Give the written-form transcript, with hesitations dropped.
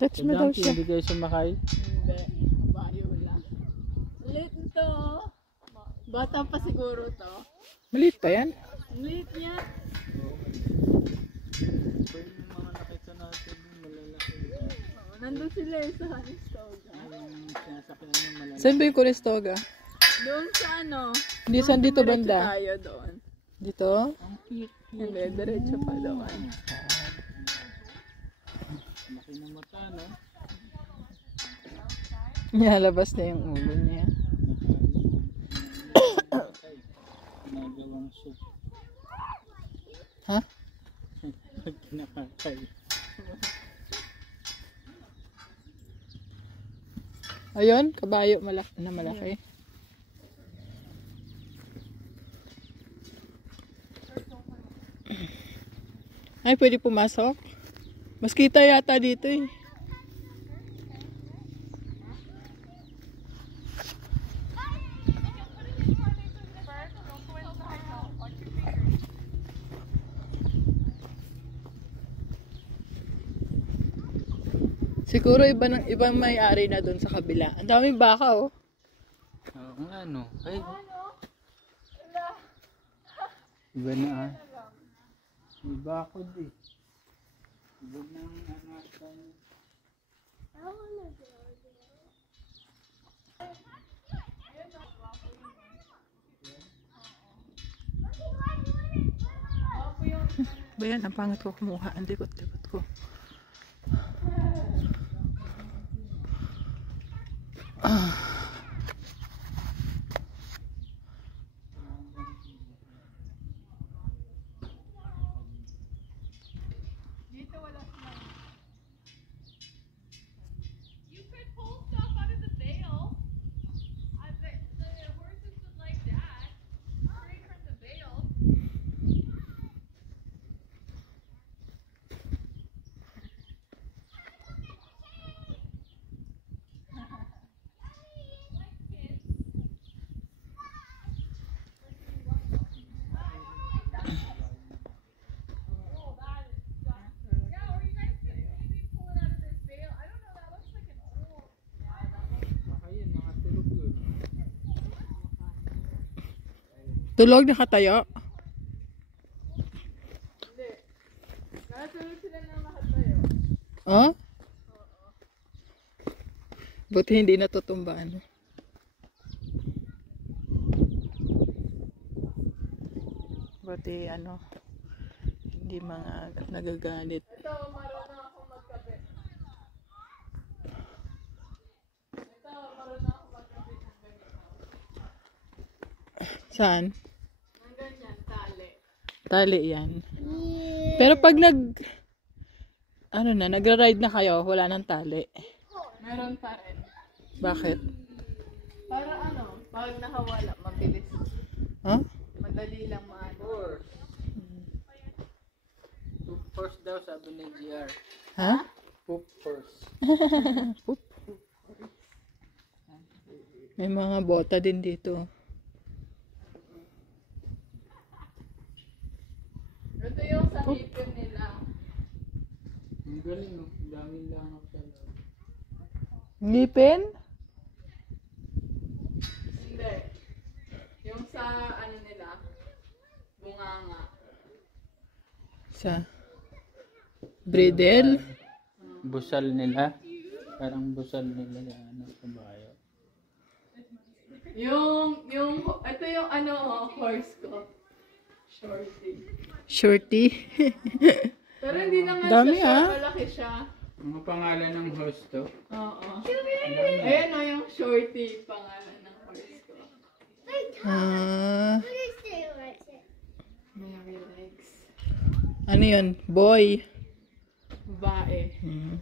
Touch mo daw siya. Hindi kayo sumakay? Hindi. Bayo lang. Late to. Bata pa siguro to. Maliit pa yan. Late niya. Pwede yung mga nakita natin yung malalaki. Nandun sila sa Hanistoga. Yung sinasakyan yung malalaki. Saan ba yung Conestoga? Doon sa ano? Hindi, saan dito Diretso banda? tayo doon. Dito? Ang cute. Hindi, diretso pa doon. Laki ng mata, no? Nilalabas na yung ulo niya. Ginagawang soup. Ha? Kinakakay. Ayun, kabayo na malaki. Ay, pwede pumasok. Mas kita yata dito eh. Siguro ibang may-ari na doon sa kabila. Ang daming baka oh. Oo nga, no? Ay. Iba na ah. May bakod eh. Iba na ang anasan. Bayan, ang pangit ko kumuha. Ang likot-likot ko. You could pull stuff out of the bale. I bet the horses would like that. Straight from the bale. Tulog na katayo. Hindi. Nakasunod sila na makatayo. Oh? Buti hindi natutumbaan. Buti ano, hindi mga nagagalit. Ito, marunong akong magkape. Ito, marunong akong magkape ng ganito. Saan? Ng ganyan, tali. Tali yan. Pero pag nagra-ride na kayo, wala nang tali. Meron pa rin. Bakit? Para ano, pag nakawala, mabilis. Huh? Madali lang maano. Poop horse daw sabi ni GR. Ha? Poop horse. Oop. May mga bota din dito. Ito yung sa hipin nila. Ang galing, no? Daming lang ako sa loob. Ngipin? Hindi. Yung sa ano nila, bunganga. Sa bridle? Busal nila. Parang busal nila ano, sa bayo. Ito yung ano, horse ko. Shorty. Shorty? Pero hindi naman Dami, siya short, ah. malaki siya. Ano pangalan ng horse to? Oo. Ayan o yung shorty pangalan ng horse ko. Ah, Mary legs. ano yun? Boy. Babae. Hmm.